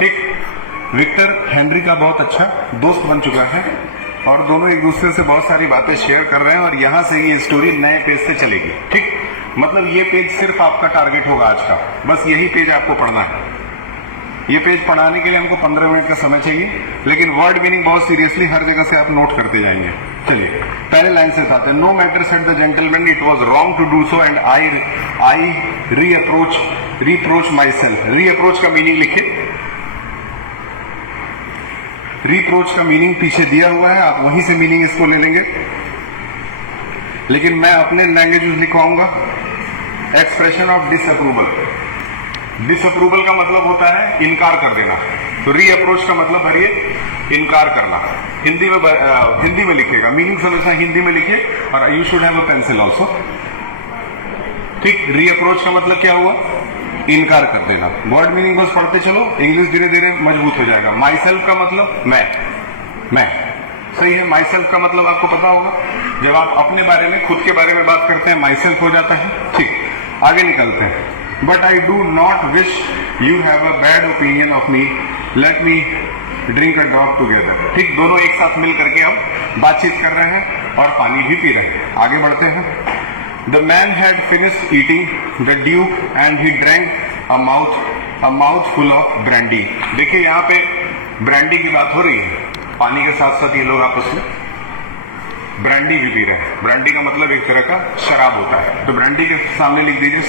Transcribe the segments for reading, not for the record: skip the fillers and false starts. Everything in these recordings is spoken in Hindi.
ठीक। विक्टर हेनरी का बहुत अच्छा दोस्त बन चुका है और दोनों एक दूसरे से बहुत सारी बातें शेयर कर रहे हैं और यहां से ये स्टोरी नए पेज से चलेगी। ठीक, मतलब ये पेज सिर्फ आपका टारगेट होगा आज का, बस यही पेज आपको पढ़ना है। ये पेज पढ़ाने के लिए हमको 15 मिनट का समय चाहिए, लेकिन वर्ड मीनिंग बहुत सीरियसली हर जगह से आप नोट करते जाएंगे। चलिए पहले लाइन से आते हैं। No matter said the gentleman, it was wrong to do so and I reapproach myself. Reapproach का मीनिंग लिखिए। रीप्रोच का मीनिंग पीछे दिया हुआ है, आप वहीं से मीनिंग इसको ले लेंगे, लेकिन मैं अपने लैंग्वेज में लिखवाऊंगा। Expression of disapproval. डिसअप्रूवल का मतलब होता है इनकार कर देना, तो रीअप्रोच का मतलब भरिए इनकार करना। हिंदी में लिखिएगा, मीनिंग हमेशा हिंदी में लिखिए और you should have a pencil also. ठीक, रीअप्रोच का मतलब क्या हुआ? इनकार कर देना। वर्ड मीनिंग को पढ़ते चलो, इंग्लिश धीरे धीरे मजबूत हो जाएगा। माई सेल्फ का मतलब मैं सही है। माई सेल्फ का मतलब आपको पता होगा, जब आप अपने बारे में, खुद के बारे में बात करते हैं, माई सेल्फ हो जाता है। ठीक, आगे निकलते हैं। But I do not wish you have a bad opinion of me, let me drink a drop together. ठीक, दोनों एक साथ मिल करके हम बातचीत कर रहे हैं और पानी भी पी रहे हैं। आगे बढ़ते हैं। The man had finished eating the duke and he drank a mouthful of brandy। देखिए यहाँ पे ब्रांडी की बात हो रही है, पानी के साथ साथ ये लोग आपस में ब्रांडी भी पी रहे हैं। ब्रांडी का मतलब एक तरह का शराब होता है, तो ब्रांडी के सामने लिख दीजिए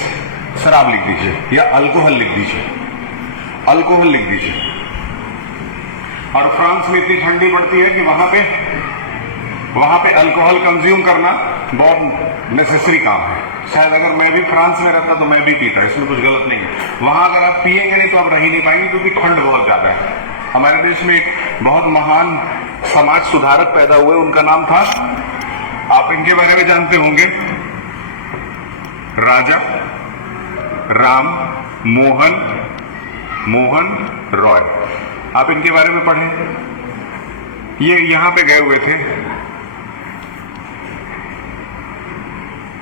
शराब लिख दीजिए, या अल्कोहल लिख दीजिए, अल्कोहल लिख दीजिए। और फ्रांस में इतनी ठंडी पड़ती है कि वहां पे अल्कोहल कंज्यूम करना बहुत नेसेसरी काम है। शायद अगर मैं भी फ्रांस में रहता तो मैं भी पीता, इसमें कुछ गलत नहीं है। वहां अगर आप पिएंगे नहीं तो आप रह ही नहीं पाएंगे, क्योंकि ठंड बहुत ज्यादा है। हमारे देश में एक बहुत महान समाज सुधारक पैदा हुए, उनका नाम था, आप इनके बारे में जानते होंगे, राजा राम मोहन रॉय। आप इनके बारे में पढ़े। ये यहां पे गए हुए थे,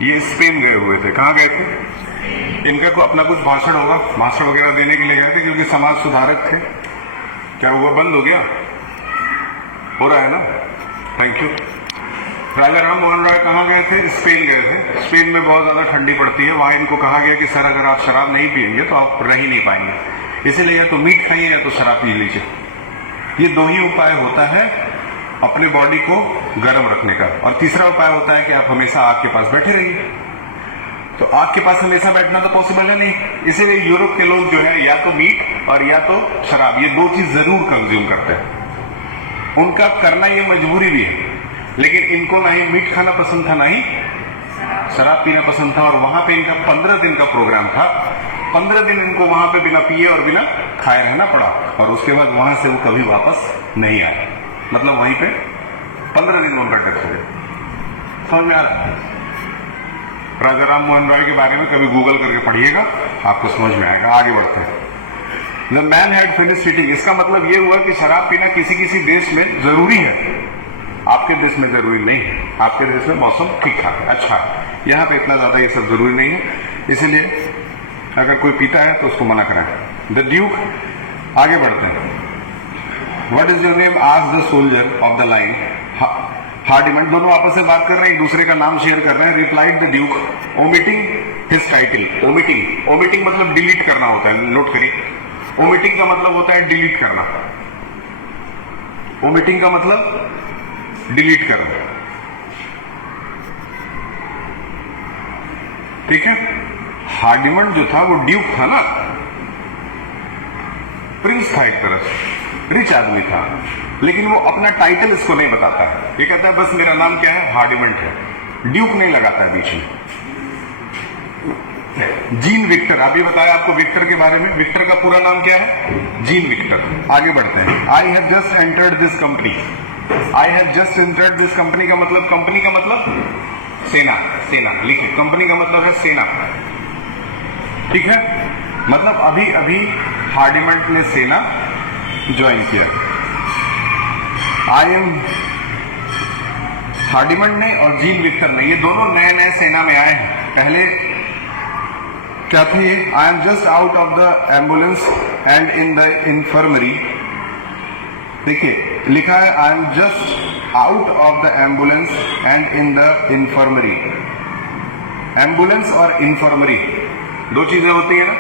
ये स्पेन गए हुए थे। कहां गए थे? इनका को अपना कुछ भाषण होगा, भाषण वगैरह देने के लिए गए थे, क्योंकि समाज सुधारक थे। क्या हुआ, बंद हो गया? हो रहा है ना? Thank you. राजा राम मोहन रॉय कहां गए थे? स्पेन गए थे। स्पेन में बहुत ज्यादा ठंडी पड़ती है, वहां इनको कहा गया कि सर अगर आप शराब नहीं पिएंगे तो आप रह ही नहीं पाएंगे, इसीलिए या तो मीट खाइए या तो शराब पी लीजिए। ये दो ही उपाय होता है अपने बॉडी को गर्म रखने का। और तीसरा उपाय होता है कि आप हमेशा आग के पास बैठे रहिए। तो आग के पास हमेशा बैठना तो पॉसिबल है नहीं, इसीलिए यूरोप के लोग जो है या तो मीट और या तो शराब, ये दो चीज जरूर कंज्यूम करते हैं। उनका करना ये मजबूरी भी है, लेकिन इनको ना ही मीट खाना पसंद था, ना ही शराब पीना पसंद था। और वहां पे इनका 15 दिन का प्रोग्राम था। 15 दिन इनको वहां पे बिना पिए और बिना खाए रहना पड़ा, और उसके बाद वहां से वो कभी वापस नहीं आए। मतलब वहीं पे 15 दिन उनका डेथ हो गया। समझ में आ रहा है? राजा राम मोहन रॉय के बारे में कभी गूगल करके पढ़िएगा, आपको समझ में आएगा। आगे बढ़ते हैं। The man had finished eating, इसका मतलब ये हुआ कि शराब पीना किसी किसी देश में जरूरी है, आपके देश में जरूरी नहीं है। आपके देश में मौसम ठीक ठाक है, अच्छा है, यहाँ पे इतना ज्यादा ये सब जरूरी नहीं है, इसीलिए अगर कोई पीता है तो उसको मना कराए। द ड्यूक, आगे बढ़ते हैं। What is your name? Asked the soldier of the line. Hardyman, दोनों आपस में बात कर रहे हैं, एक दूसरे का नाम शेयर कर रहे हैं। Replied the Duke, omitting his title. Omitting मतलब डिलीट करना होता है, नोट करिए। Omitting का मतलब होता है डिलीट करना। Omitting का मतलब डिलीट करना, ठीक है। हार्डिमन जो था वो ड्यूक था ना, प्रिंस था, एक तरह से रिच आदमी था, लेकिन वो अपना टाइटल इसको नहीं बताता है। ये कहता है बस मेरा नाम क्या है, हार्डिमन है, ड्यूक नहीं लगाता है बीच में। जीन विक्टर, अभी बताया आपको विक्टर के बारे में। विक्टर का पूरा नाम क्या है? Jean Victor. आगे बढ़ते हैं। I have just entered this company. I have just entered this company का मतलब, कंपनी का मतलब सेना, सेना लिखिए। कंपनी का मतलब है सेना, ठीक है। मतलब अभी अभी हार्डिमन ने सेना ज्वाइन किया। आई एम, हार्डिमन ने और जीन विक्टर ने, ये दोनों नए नए सेना में आए हैं। पहले क्या थी? I am just out of the ambulance and in the infirmary. देखिए लिखा है I am just out of the ambulance and in the infirmary. Ambulance और इन्फर्मरी दो चीजें होती है ना।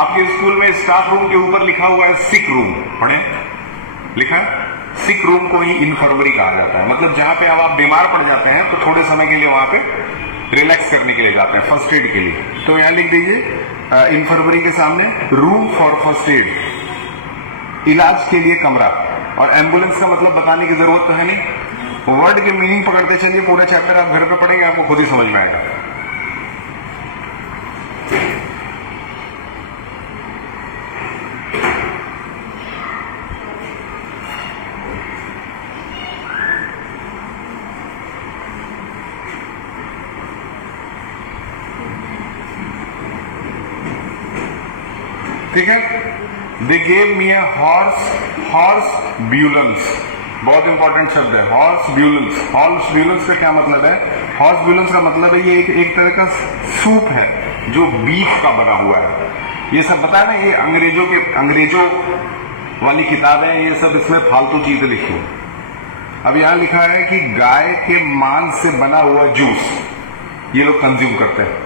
आपके स्कूल में स्टाफ रूम के ऊपर लिखा हुआ है सिक रूम, पढ़े? लिखा है सिक रूम को ही इन्फर्मरी कहा जाता है। मतलब जहां पे अब आप बीमार पड़ जाते हैं तो थोड़े समय के लिए वहां पे रिलैक्स करने के लिए जाते हैं, फर्स्ट एड के लिए। तो यहां लिख दीजिए इन्फर्मरी के सामने रूम फॉर फर्स्ट एड, इलाज के लिए कमरा। और एम्बुलेंस का मतलब बताने की जरूरत तो है नहीं, वर्ड के मीनिंग पकड़ते चलिए। पूरा चैप्टर आप घर पे पढ़ेंगे, आपको खुद ही समझ में आएगा। ठीक है। They gave me a horse ब्यूलेंस, बहुत इंपॉर्टेंट शब्द है हॉर्स ब्यूलेंस। हॉर्स ब्यूलेंस का क्या मतलब है? हॉर्स ब्यूलेंस का मतलब है ये एक तरह का सूप है जो बीफ का बना हुआ है। ये सब बताया ना, ये अंग्रेजों वाली किताबें, ये सब इसमें फालतू चीजें लिखी। अब यहां लिखा है कि गाय के मांस से बना हुआ जूस ये लोग कंज्यूम करते हैं,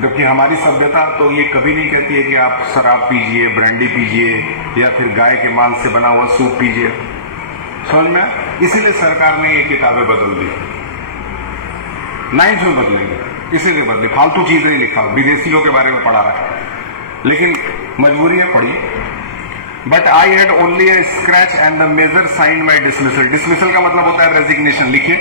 जबकि हमारी सभ्यता तो ये कभी नहीं कहती है कि आप शराब पीजिए, ब्रांडी पीजिए या फिर गाय के मांस से बना हुआ सूप पीजिए। समझ में? इसीलिए सरकार ने ये किताबें बदल दी, 9th में बदलेंगे, इसीलिए बदली। फालतू चीजें लिखा, विदेशियों के बारे में पढ़ा रहा है, लेकिन मजबूरी है, पढ़िए। But I had only a scratch and the major sign my dismissal. Dismissal का मतलब होता है रेजिग्नेशन। लिखिए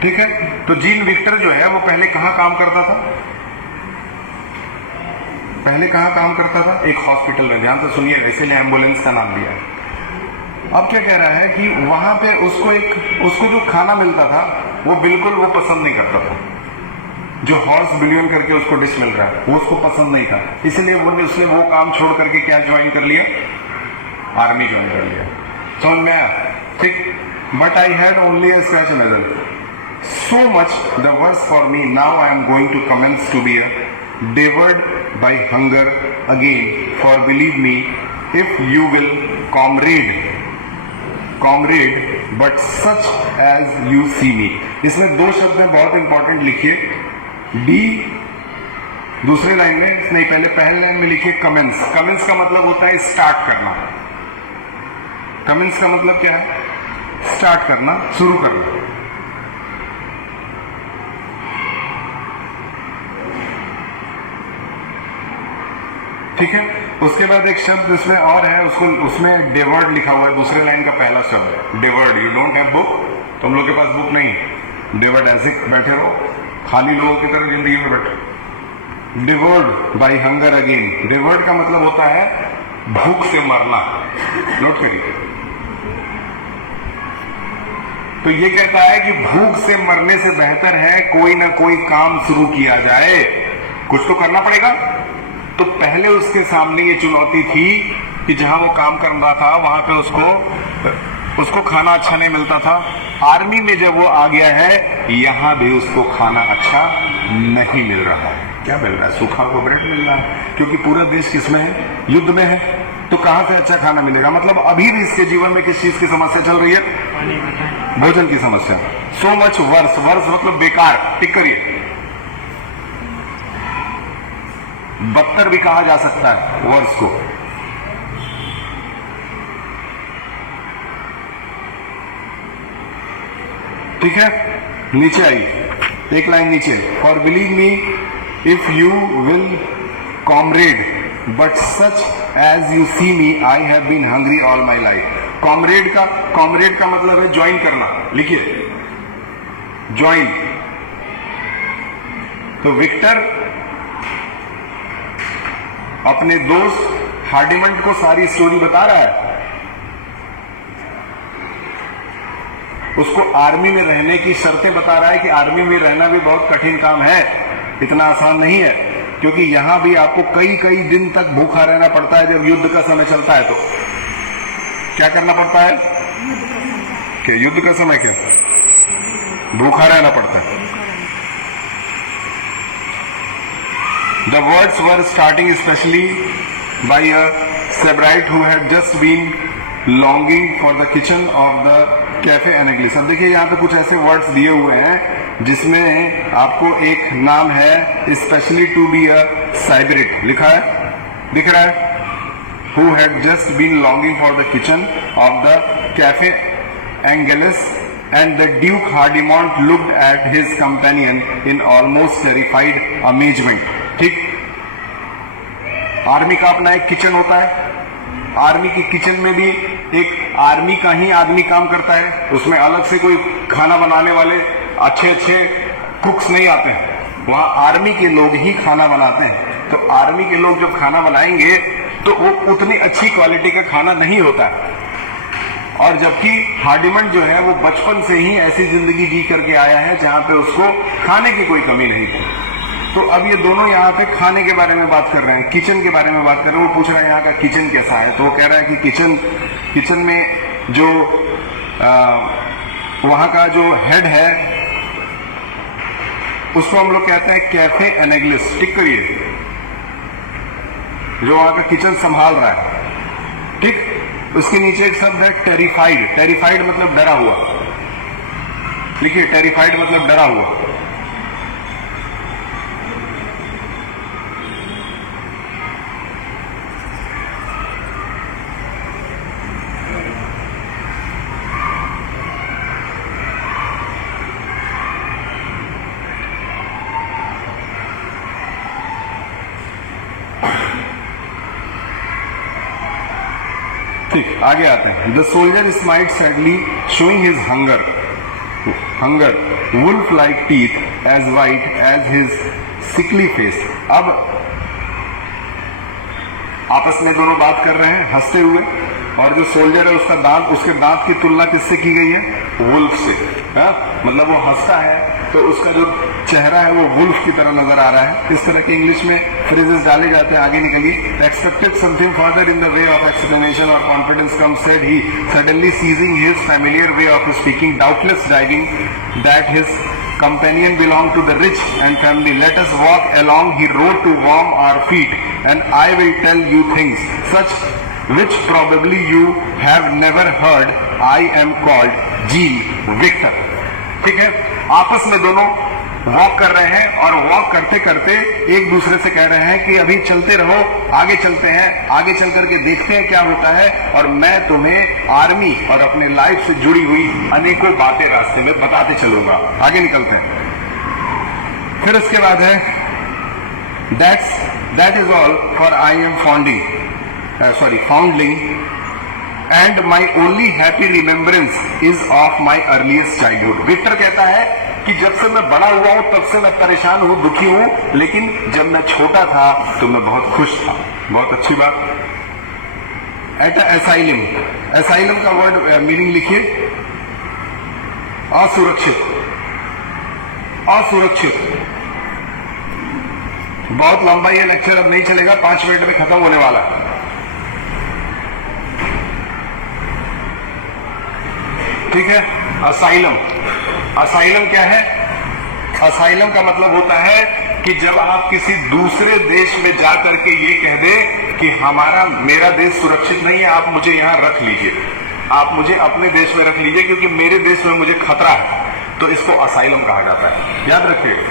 ठीक है। तो जीन विक्टर जो है वो पहले कहां काम करता था? पहले कहां काम करता था? एक हॉस्पिटल में। ध्यान से सुनिएगा, इसीलिए एम्बुलेंस का नाम दिया है। अब क्या कह रहा है कि वहां पे उसको जो खाना मिलता था वो बिल्कुल वो पसंद नहीं करता था। जो हॉर्स बिलियन करके उसको डिश मिल रहा है वो उसको पसंद नहीं था, इसलिए उसने वो काम छोड़ करके क्या ज्वाइन कर लिया? आर्मी ज्वाइन कर लिया। समझ में आया? ठीक। But I had only a scratch major, so much the worse for me. Now I am going to commence to be devoured by hunger again. For believe me, if you will, comrade, but such as you see me. इसमें दो शब्द हैं बहुत इंपॉर्टेंट, लिखिए। डी दूसरे लाइन में नहीं, पहले लाइन में लिखिए कमेंस। कमेंस का मतलब होता है स्टार्ट करना। कमेंस का मतलब क्या है? स्टार्ट करना, शुरू करना। ठीक है। उसके बाद एक शब्द इसमें और है, उसमें डेवर्ड लिखा हुआ है, दूसरे लाइन का पहला शब्द डेवर्ड। यू डोंट हैव बुक, तुम लोग के पास बुक नहीं है। डेवर्ड ऐसे बैठे रहो, खाली लोगों की तरह जिंदगी में बैठे। डेवर्ड बाय हंगर अगेन। डेवर्ड का मतलब होता है भूख से मरना। नोट करिए। तो ये कहता है कि भूख से मरने से बेहतर है कोई ना कोई काम शुरू किया जाए, कुछ तो करना पड़ेगा। तो पहले उसके सामने ये चुनौती थी कि जहां वो काम कर रहा था वहां पे उसको खाना अच्छा नहीं मिलता था। आर्मी में जब वो आ गया है, यहां भी उसको खाना अच्छा नहीं मिल रहा है। क्या मिल रहा है? सूखा हुआ ब्रेड मिल रहा है, क्योंकि पूरा देश किसमें है? युद्ध में है। तो कहां से अच्छा खाना मिलेगा? मतलब अभी भी इसके जीवन में किस चीज की समस्या चल रही है? भोजन की समस्या। So much worse. वर्स मतलब बेकार। टिक करिए। बदतर भी कहा जा सकता है वर्स को। ठीक है। नीचे आइए, एक लाइन नीचे। For believe me if you will comrade but such as you see me I have been hungry all my life. Comrade का मतलब है ज्वाइन करना। लिखिए ज्वाइन। तो विक्टर अपने दोस्त हार्डिमंड को सारी स्टोरी बता रहा है। उसको आर्मी में रहने की शर्तें बता रहा है कि आर्मी में रहना भी बहुत कठिन काम है, इतना आसान नहीं है। क्योंकि यहां भी आपको कई कई दिन तक भूखा रहना पड़ता है। जब युद्ध का समय चलता है तो क्या करना पड़ता है? क्या युद्ध का समय क्या भूखा रहना पड़ता है? The words were starting especially by a Sebright who had just been longing for the kitchen of the cafe Anaglis। अब देखिए यहाँ पे कुछ ऐसे वर्ड्स दिए हुए हैं जिसमें आपको एक नाम है स्पेशली टू बी अ साइब्रिट लिखा है, दिख रहा है, who had just been longing for the kitchen of the cafe Angelus, and the Duke Hardimont looked at his companion in almost terrified amazement। ठीक, आर्मी का अपना एक किचन होता है, आर्मी की किचन में भी एक आर्मी का ही आदमी काम करता है, उसमें अलग से कोई खाना बनाने वाले अच्छे अच्छे कुक्स नहीं आते हैं, वहां आर्मी के लोग ही खाना बनाते हैं। तो आर्मी के लोग जब खाना बनाएंगे तो वो उतनी अच्छी क्वालिटी का खाना नहीं होता है। और जबकि हार्डिमंड जो है वो बचपन से ही ऐसी जिंदगी जी करके आया है जहां पे उसको खाने की कोई कमी नहीं थी। तो अब ये दोनों यहाँ पे खाने के बारे में बात कर रहे हैं, किचन के बारे में बात कर रहे हैं। वो पूछ रहा है यहाँ का किचन कैसा है, तो वो कह रहा है कि किचन में जो वहां का जो हेड है उसको हम लोग कहते हैं कैफे एनेग्लिस। टिक करिए, जो वहां का किचन संभाल रहा है, ठीक, उसके नीचे एक शब्द है टेरिफाइड। टेरिफाइड मतलब डरा हुआ, लिखिए टेरिफाइड मतलब डरा हुआ। ठीक, आगे आते हैं। The soldier smiled sadly showing his hunger wolf like teeth as white as his sickly face. अब आपस में दोनों बात कर रहे हैं हंसते हुए, और जो सोल्जर है उसका दांत, उसके दांत की तुलना किससे की गई है? वुल्फ से। मतलब वो हंसता है तो उसका जो चेहरा है वो वुल्फ की तरह नजर आ रहा है। इस तरह के इंग्लिश में फ्रेजेस डाले जाते हैं। आगे निकलिए। Expected something further in the way of explanation और confidence come, said he suddenly seizing his familiar way of speaking, doubtless diving that his companion belonged to the rich and family. Let us walk along, he wrote, to warm our feet, and I will tell you things such which probably you have never heard. I am called Jean Victor। ठीक है, आपस में दोनों वॉक कर रहे हैं और वॉक करते करते एक दूसरे से कह रहे हैं कि अभी चलते रहो, आगे चलते हैं, आगे चल करके देखते हैं क्या होता है, और मैं तुम्हें आर्मी और अपने लाइफ से जुड़ी हुई अनेकों बातें रास्ते में बताते चलूंगा। आगे निकलते हैं। फिर उसके बाद है that is all for I am foundling and my only happy remembrance is of my earliest childhood. Victor कहता है कि जब से मैं बड़ा हुआ हूं तब से मैं परेशान हूं, दुखी हूं, लेकिन जब मैं छोटा था तो मैं बहुत खुश था। बहुत अच्छी बात। एट असाइलम, असाइलम का वर्ड मीनिंग लिखिए, असुरक्षित। असुरक्षित बहुत लंबा ये लेक्चर अब नहीं चलेगा, 5 मिनट में खत्म होने वाला है। ठीक है, असाइलम। असाइलम क्या है? असाइलम का मतलब होता है कि जब आप किसी दूसरे देश में जा करके ये कह दे कि मेरा देश सुरक्षित नहीं है, आप मुझे यहां रख लीजिए, आप मुझे अपने देश में रख लीजिए क्योंकि मेरे देश में मुझे खतरा है, तो इसको असाइलम कहा जाता है। याद रखिएगा,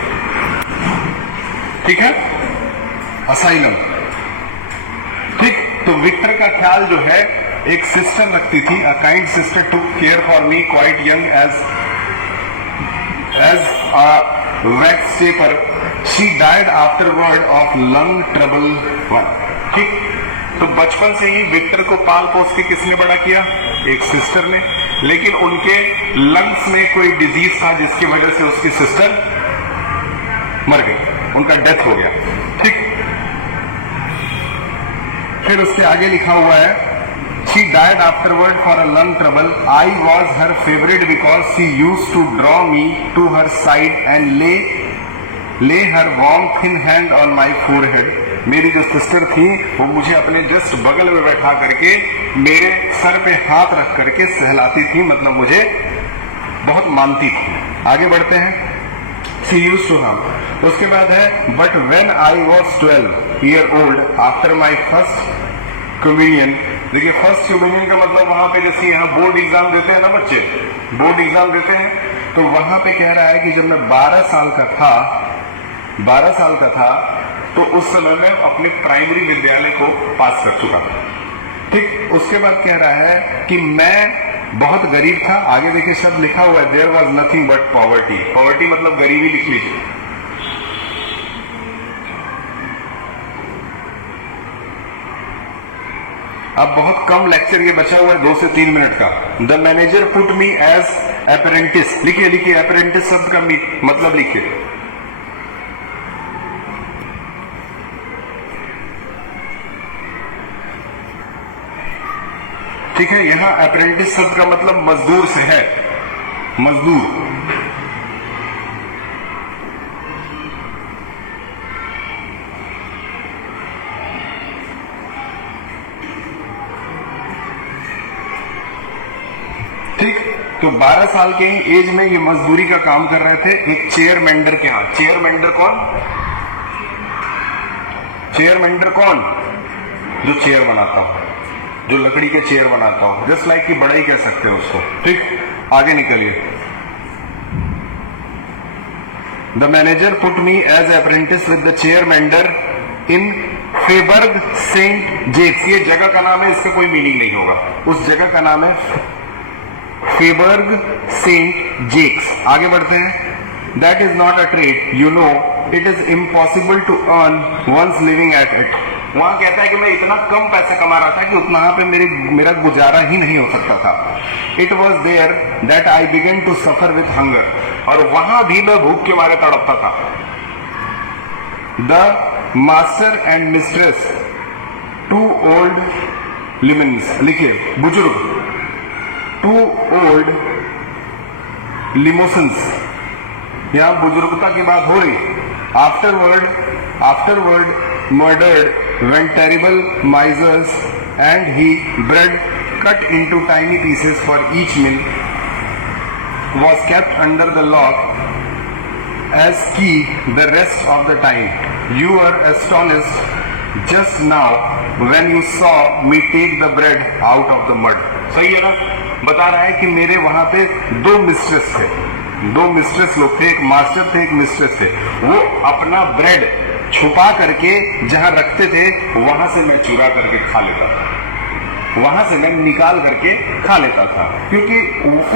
ठीक है, असाइलम। ठीक, तो विक्टर का ख्याल जो है, एक सिस्टर रखती थी, a kind sister took care for me quite young as a wax taper, she died afterward of lung trouble 1। ठीक, तो बचपन से ही विक्टर को पाल पोस के किसने बड़ा किया? एक सिस्टर ने, लेकिन उनके लंग्स में कोई डिजीज था जिसकी वजह से उसकी सिस्टर मर गई, उनका डेथ हो गया। ठीक, फिर उसके आगे लिखा हुआ है, she died afterward for a lung trouble. I was her favorite because she used to draw me to her side and lay lay her warm thin hand on my forehead, मेरी जो सिस्टर थी वो मुझे अपने जस्ट बगल में बैठा करके मेरे सर पे हाथ रख करके सहलाती थी, मतलब मुझे बहुत मानती थी। आगे बढ़ते हैं। She used to harm. उसके बाद है but when I was 12 year old after my first communion, देखिए फर्स्ट कम्युनियन का मतलब वहां पे जैसे यहाँ बोर्ड एग्जाम देते हैं ना बच्चे, बोर्ड एग्जाम देते हैं, तो वहां पे कह रहा है कि जब मैं 12 साल का था तो उस समय में अपने प्राइमरी विद्यालय को पास कर चुका था। ठीक, उसके बाद कह रहा है कि मैं बहुत गरीब था। आगे देखिए शब्द लिखा हुआ है there was nothing but poverty. Poverty मतलब गरीबी लिख लीजिए। अब बहुत कम लेक्चर ये बचा हुआ है 2 से 3 मिनट का। The manager put me as apprentice, लिखिए अप्रेंटिस शब्द का मतलब लिखिए। ठीक है, यहां अप्रेंटिस शब्द का मतलब मजदूर से है, मजदूर। ठीक, तो 12 साल के एज में ये मजदूरी का काम कर रहे थे एक चेयर मेंढर के यहां। चेयर मेंढर कौन? चेयर मेंढर कौन? जो चेयर बनाता हो, जो लकड़ी के चेयर बनाता हो, जस्ट लाइक की बड़ा ही कह सकते हो उसको। ठीक, आगे निकलिए। The manager put me as apprentice with the chair mender in Faubourg Saint Jacques. ये जगह का नाम है, इसका कोई मीनिंग नहीं होगा। उस जगह का नाम है फेबर्ग सेंट जेक्स। आगे बढ़ते हैं। That is not a trade, you know it is impossible to earn one's living at it. वहां कहता है कि मैं इतना कम पैसे कमा रहा था कि उतना पे मेरा गुजारा ही नहीं हो सकता था। It was there that I began to suffer with hunger, और वहां भी मैं भूख के मारे तड़पता था। The master and mistress two old Limousins, लिखिए बुजुर्ग, टू ओल्ड लिमोसन्स, यहां बुजुर्गता की बात हो रही। Afterward murdered when terrible misers, and he bread cut into tiny pieces for each meal was kept under the lock as key the rest of the time. You were astonished just now when you saw me take the bread out of the mud. सही है ना? बता रहा है कि मेरे वहां पे 2 मिस्ट्रेस थे, 2 मिस्ट्रेस लोग थे, एक मास्टर थे, एक मिस्ट्रेस थे। वो अपना ब्रेड छुपा करके जहां रखते थे वहां से मैं चुरा करके खा लेता था, वहां से मैं निकाल करके खा लेता था, क्योंकि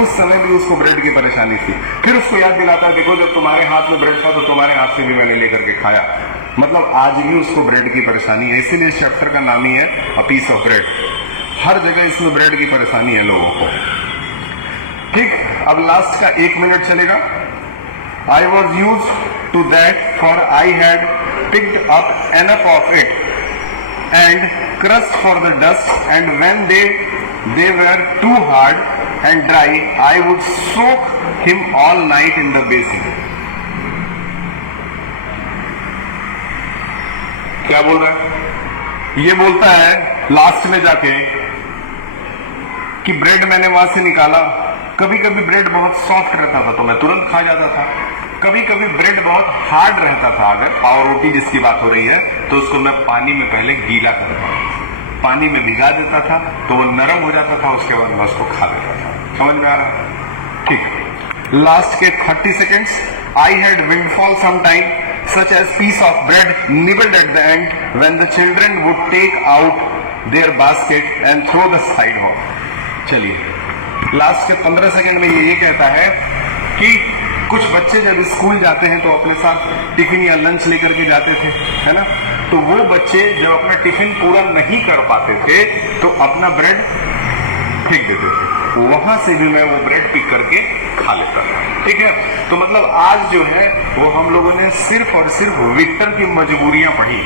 उस समय भी उसको ब्रेड की परेशानी थी। फिर उसको याद दिलाता है, देखो जब तुम्हारे हाथ में ब्रेड था तो तुम्हारे हाथ से भी मैंने लेकर के खाया। मतलब आज भी उसको ब्रेड की परेशानी है, इसीलिए इस चैप्टर का नाम ही है अ पीस ऑफ ब्रेड। हर जगह इसमें ब्रेड की परेशानी है लोगों को। ठीक, अब लास्ट का 1 मिनट चलेगा। I was used to that, for I had picked up enough of it and crushed for the dust, and when they were too hard and dry, I would soak him all night in the basin. क्या बोल रहा है? ये बोलता है लास्ट में जाके कि ब्रेड मैंने वहां से निकाला। कभी कभी ब्रेड बहुत सॉफ्ट रहता था तो मैं तुरंत खा जाता था, कभी कभी ब्रेड बहुत हार्ड रहता था। अगर पाव रोटी जिसकी बात हो रही है तो उसको मैं पानी में पहले गीला करता, पानी में भिगा देता था तो वो नरम हो जाता था, उसके बाद मैं उसको खा लेता था। समझ में आ रहा है? ठीक, लास्ट के 30 seconds. I had windfall some time such as piece of bread nibbled at the end when the children would take out their basket and throw the sidewalk. चलिए, लास्ट के 15 सेकंड में ये कहता है कि कुछ बच्चे जब स्कूल जाते हैं तो अपने साथ टिफिन या लंच लेकर के जाते थे, है ना? तो वो बच्चे जब अपना टिफिन पूरा नहीं कर पाते थे तो अपना ब्रेड फेंक देते थे। वहां से भी मैं वो ब्रेड पिक करके खा लेता था। ठीक है, तो मतलब आज जो है वो हम लोगों ने सिर्फ और सिर्फ विक्टर की मजबूरियां पढ़ी।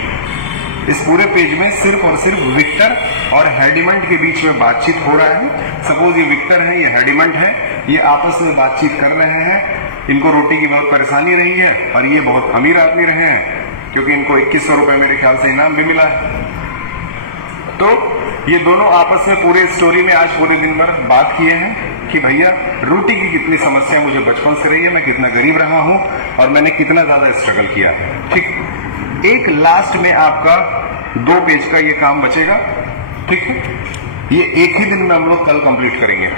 इस पूरे पेज में सिर्फ और सिर्फ विक्टर और हेडिमंट के बीच में बातचीत हो रहा है। सपोज ये विक्टर है, ये हेडिमंट है, ये आपस में बातचीत कर रहे हैं। इनको रोटी की बहुत परेशानी रही है और ये बहुत अमीर आदमी रहे हैं, क्योंकि इनको 2100 रुपए मेरे ख्याल से इनाम भी मिला है। तो ये दोनों आपस में पूरे स्टोरी में आज पूरे दिन भर बात किए हैं कि भैया रोटी की कितनी समस्या मुझे बचपन से रही है, मैं कितना गरीब रहा हूं और मैंने कितना ज्यादा स्ट्रगल किया। ठीक, एक लास्ट में आपका 2 पेज का ये काम बचेगा। ठीक है, ये एक ही दिन में हम लोग कल कंप्लीट करेंगे।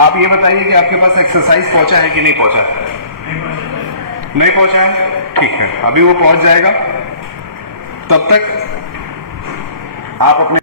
आप ये बताइए कि आपके पास एक्सरसाइज पहुंचा है कि नहीं पहुंचा? नहीं पहुंचा है, ठीक है, अभी वो पहुंच जाएगा। तब तक आप अपने